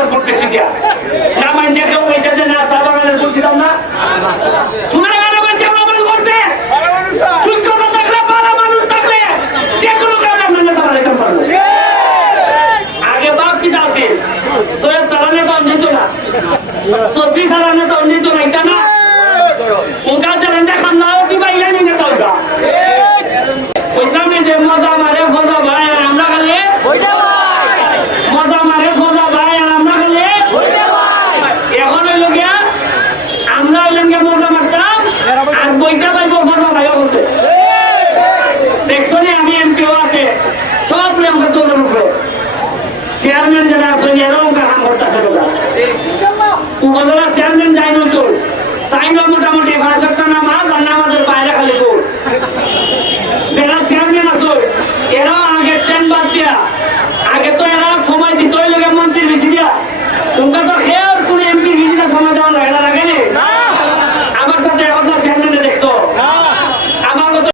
বছর ভোট বেশি দিয়া না মানছে কেউ বলছে যে না সাবানের ভোট দিতাম না শোনা গেল মানছে প্রমাণ করছে যোগ্যতা থাকলে ভালো মানুষ থাকলে যে কোনো কারণে আমরা নেতা বানাইতে পারবো আগে বাপ পিতা আছে সৈয়দ সালানে তো অঞ্জিত না সত্যি সালানে তো অঞ্জিত না এটা না ওকা চ্যালেঞ্জে খান্নাও কি বাইরে নিয়ে নেতা ওটা বুঝলাম যে মজা মারে ফজা ভাই আর আমরা খালি মজা মারে ফজা ভাই আর আমরা খালি এখন হইল গিয়া আমরা হইলাম গিয়া মজা মারতাম আর বইটা পাইব ফজা ভাইও বলতে দেখছো নি আমি এমপি হওয়াতে সব আমরা তোলের উপরে চেয়ারম্যান যারা আছেন এরাও কাম করতে পারবে উপজেলা চেয়ারম্যান যাই নজর তাই মোটামুটি 5,000 টাকা